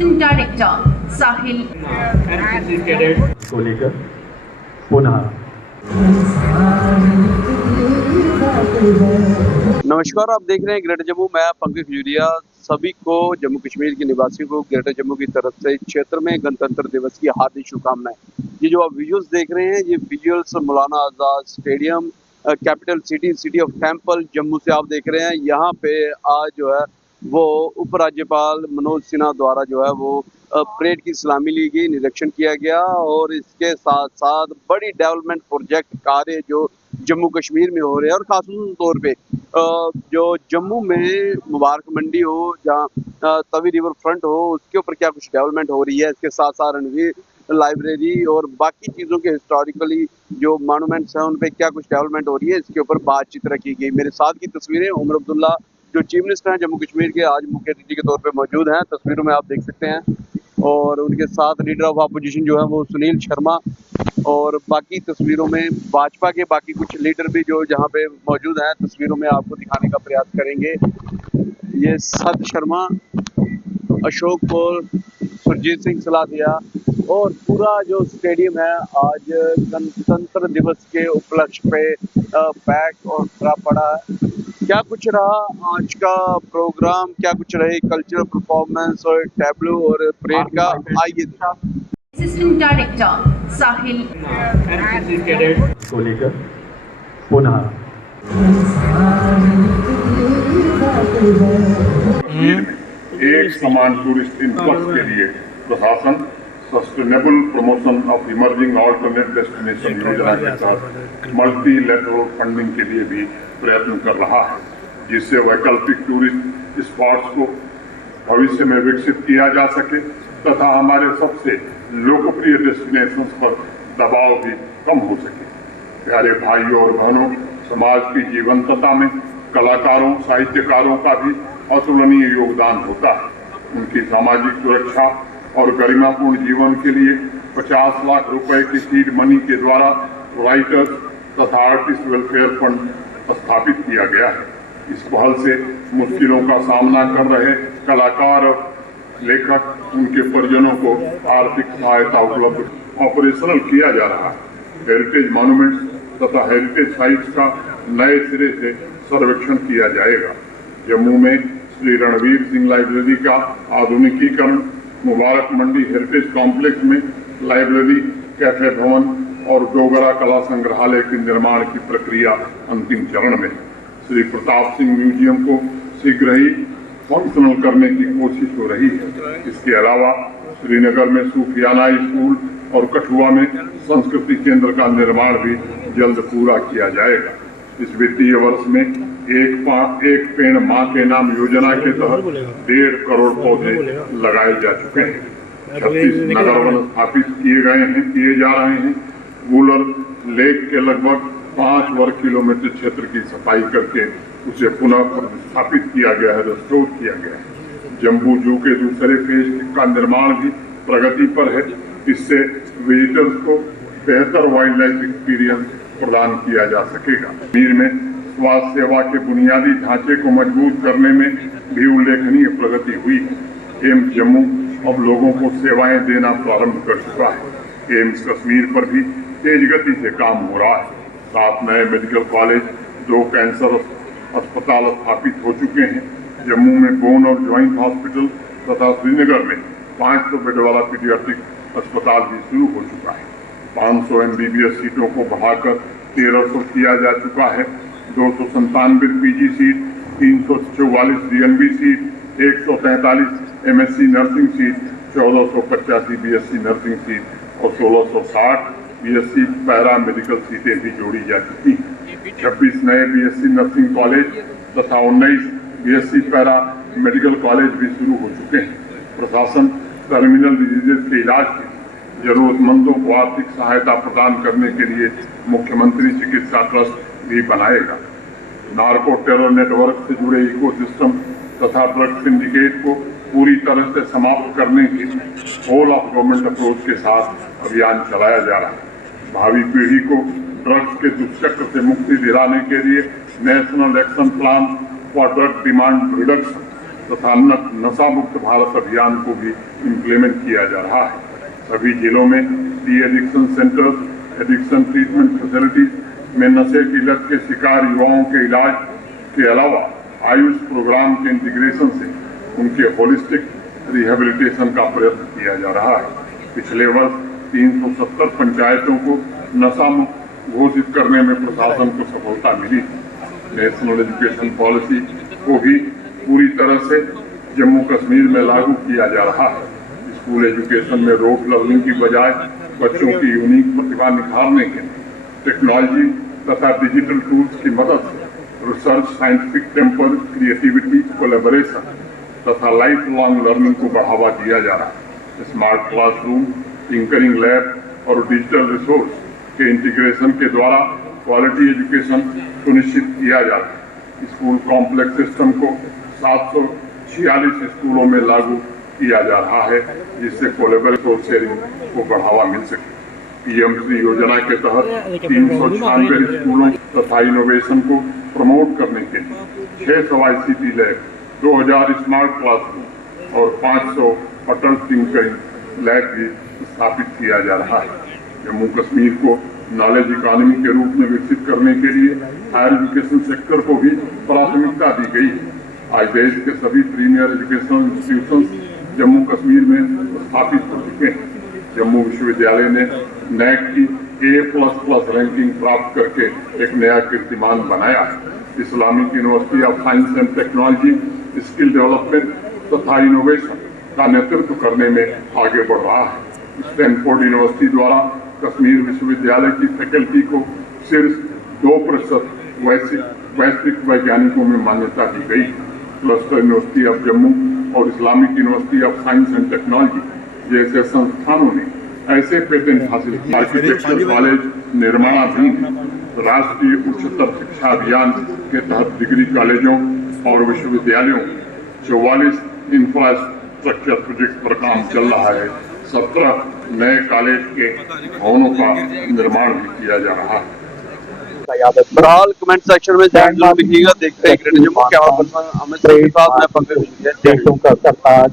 Assistant director साहिल को लेकर पुनः। नमस्कार, आप देख रहे हैं ग्रेटर जम्मू। मैं पंकज खजूरिया। सभी को, जम्मू कश्मीर के निवासियों को ग्रेटर जम्मू की तरफ से क्षेत्र में गणतंत्र दिवस की हार्दिक शुभकामनाएं। ये जो आप विजुअल्स देख रहे हैं, ये visuals Maulana Azad stadium, capital city of temple Jammu से आप देख रहे हैं। यहाँ पे आज जो है वो उपराज्यपाल मनोज सिन्हा द्वारा जो है वो परेड की सलामी ली गई, निरीक्षण किया गया और इसके साथ साथ बड़ी डेवलपमेंट प्रोजेक्ट कार्य जो जम्मू कश्मीर में हो रहे हैं और खासतौर तौर पे जो जम्मू में मुबारक मंडी हो, जहाँ तवी रिवर फ्रंट हो, उसके ऊपर क्या कुछ डेवलपमेंट हो रही है। इसके साथ साथ रणवीर लाइब्रेरी और बाकी चीज़ों के हिस्टोरिकली जो मॉन्यूमेंट्स हैं उन पे क्या कुछ डेवलपमेंट हो रही है, इसके ऊपर बातचीत रखी गई। मेरे साथ की तस्वीरें उमर अब्दुल्ला जो चीफ मिनिस्टर हैं जम्मू कश्मीर के, आज मुख्य अतिथि के तौर पे मौजूद हैं, तस्वीरों में आप देख सकते हैं। और उनके साथ लीडर ऑफ अपोजिशन जो है वो सुनील शर्मा, और बाकी तस्वीरों में भाजपा के बाकी कुछ लीडर भी जो जहाँ पे मौजूद हैं, तस्वीरों में आपको दिखाने का प्रयास करेंगे। ये सत शर्मा, अशोक पॉल, सुरजीत सिंह सलाथिया और पूरा जो स्टेडियम है आज गणतंत्र दिवस के उपलक्ष्य पे पैक और भरा पड़ा है। क्या कुछ रहा आज का प्रोग्राम, क्या कुछ रहे कल्चरल परफॉर्मेंस और टैब्लो और परेड का, आइए। असिस्टेंट डायरेक्टर साहिल को लेकर पुनः। एक समान टूरिस्ट इन्फ्लक्स के लिए प्रशासन sustainable promotion of emerging alternate destination योजना के तहत मल्टीलैटरल फंडिंग के लिए भी प्रयत्न कर रहा है, जिससे वैकल्पिक टूरिस्ट स्पॉट्स को भविष्य में विकसित किया जा सके तथा हमारे सबसे लोकप्रिय डेस्टिनेशंस पर दबाव भी कम हो सके। प्यारे भाइयों और बहनों, समाज की जीवंतता में कलाकारों, साहित्यकारों का भी अतुलनीय योगदान होता है। उनकी सामाजिक सुरक्षा और गरिमापूर्ण जीवन के लिए 50 लाख रुपए की सीड मनी के द्वारा राइटर्स तथा आर्टिस्ट वेलफेयर फंड स्थापित किया गया है। इस पहल से मुश्किलों का सामना कर रहे कलाकार और लेखक, उनके परिजनों को आर्थिक सहायता उपलब्ध ऑपरेशनल किया जा रहा है। हेरिटेज मॉन्यूमेंट्स तथा हेरिटेज साइट्स का नए सिरे से सर्वेक्षण किया जाएगा। जम्मू में श्री रणवीर सिंह लाइब्रेरी का आधुनिकीकरण, मुबारक मंडी हेरिटेज कॉम्प्लेक्स में लाइब्रेरी, कैफे भवन और डोगरा कला संग्रहालय के निर्माण की प्रक्रिया अंतिम चरण में। श्री प्रताप सिंह म्यूजियम को शीघ्र ही फंक्शनल करने की कोशिश हो रही है। इसके अलावा श्रीनगर में सूफियाना स्कूल और कठुआ में संस्कृति केंद्र का निर्माण भी जल्द पूरा किया जाएगा। इस वित्तीय वर्ष में एक पेड़ माँ के नाम योजना के तहत 1.5 करोड़ पौधे लगाए जा चुके हैं। 36 नगर वन स्थापित किए जा रहे हैं। वुलर लेक के लगभग 5 वर्ग किलोमीटर क्षेत्र की सफाई करके उसे पुनः प्रतिस्थापित किया गया है, रेस्टोर किया गया है। जम्बू जू के दूसरे फेज का निर्माण भी प्रगति पर है। इससे विजिटर्स को बेहतर वाइल्ड लाइफ एक्सपीरियंस प्रदान किया जा सकेगा। कश्मीर में स्वास्थ्य सेवा के बुनियादी ढांचे को मजबूत करने में भी उल्लेखनीय प्रगति हुई है। एम्स जम्मू अब लोगों को सेवाएं देना प्रारंभ कर चुका है। एम्स कश्मीर पर भी तेज गति से काम हो रहा है। 7 नए मेडिकल कॉलेज, 2 कैंसर अस्पताल स्थापित हो चुके हैं। जम्मू में बोन और ज्वाइंट हॉस्पिटल तथा श्रीनगर में 500 बेड वाला पीडियाट्रिक अस्पताल भी शुरू हो चुका है। 500 MBBS सीटों को बढ़ाकर 1300 किया जा चुका है। 297 PG seat, 344 DNB seat, 143 MSc nursing seat, 1485 BSc nursing seat और 1660 BSc पैरा मेडिकल सीटें भी जोड़ी जा चुकी हैं। 26 नए BSc नर्सिंग कॉलेज तथा 19 BSc पैरा मेडिकल कॉलेज भी शुरू हो चुके हैं। प्रशासन टर्मिनल डिजीजेज के इलाज के जरूरतमंदों को आर्थिक सहायता प्रदान करने के लिए मुख्यमंत्री चिकित्सा ट्रस्ट भी बनाएगा। नार्को टेरर नेटवर्क से जुड़े इकोसिस्टम तथा ड्रग सिंडिकेट को पूरी तरह से समाप्त करने के होल ऑफ गवर्नमेंट अप्रोच के साथ अभियान चलाया जा रहा है। भावी पीढ़ी को ड्रग्स के दुष्चक्र से मुक्ति दिलाने के लिए national action plan for drug demand reduction तथा नशा मुक्त भारत अभियान को भी इम्प्लीमेंट किया जा रहा है। सभी जिलों में de addiction centres, addiction treatment facilities में नशे की लत के शिकार युवाओं के इलाज के अलावा आयुष प्रोग्राम के इंटीग्रेशन से उनके होलिस्टिक रिहेबिलिटेशन का प्रयत्न किया जा रहा है। पिछले वर्ष 370 पंचायतों को नशा मुक्त घोषित करने में प्रशासन को सफलता मिली। नेशनल एजुकेशन पॉलिसी को भी पूरी तरह से जम्मू कश्मीर में लागू किया जा रहा है। स्कूल एजुकेशन में रोट लर्निंग की बजाय बच्चों की यूनिक प्रतिभा निखारने के लिए टेक्नोलॉजी तथा डिजिटल टूल्स की मदद से research, scientific temper, creativity, collaboration तथा लाइफ लॉन्ग लर्निंग को बढ़ावा दिया जा रहा है। स्मार्ट क्लासरूम, टिंकरिंग लैब और डिजिटल रिसोर्स के इंटीग्रेशन के द्वारा क्वालिटी एजुकेशन सुनिश्चित किया जा रहा है। स्कूल कॉम्प्लेक्स सिस्टम को 746 स्कूलों में लागू किया जा रहा है, जिससे कोलैबोरेशन शेयरिंग को बढ़ावा मिल सके। पीएमश्री योजना के तहत 396 स्कूलों तथा इनोवेशन को प्रमोट करने के लिए 600 ICT लैब, 2000 स्मार्ट क्लासरूम और 500 अटल टिंकरिंग लैब भी स्थापित किया जा रहा है। जम्मू कश्मीर को नॉलेज इकोनॉमी के रूप में विकसित करने के लिए हायर एजुकेशन सेक्टर को भी प्राथमिकता दी गई है। आज देश के सभी premier education institution Jammu Kashmir में स्थापित हो चुके हैं। जम्मू विश्वविद्यालय ने NAC की A++ रैंकिंग प्राप्त करके एक नया कीर्तिमान बनाया है। Islamic university of science and technology skill development तथा इनोवेशन का नेतृत्व करने में आगे बढ़ रहा है। स्टैनफोर्ड यूनिवर्सिटी द्वारा कश्मीर विश्वविद्यालय की फैकल्टी को शीर्ष 2% वैश्विक वैज्ञानिकों में मान्यता दी गई। क्लस्टर यूनिवर्सिटी ऑफ जम्मू और Islamic university of science and technology जैसे संस्थानों ने ऐसे पेटेंट हासिल किए। आर्किटेक्चर कॉलेज निर्माणाधीन राष्ट्रीय उच्चतर शिक्षा अभियान के तहत डिग्री कॉलेजों और विश्वविद्यालयों 44 इंफ्रास्ट्रक्चर प्रोजेक्ट पर काम चल रहा है। 17 नए कॉलेज के भवनों का निर्माण भी किया जा रहा है। बहरहाल कमेंट सेक्शन में जरूर लिखिएगा। देखते हैं ग्रेटर जम्मू क्या अमित के साथ मैं पंकज। देशों का सरताज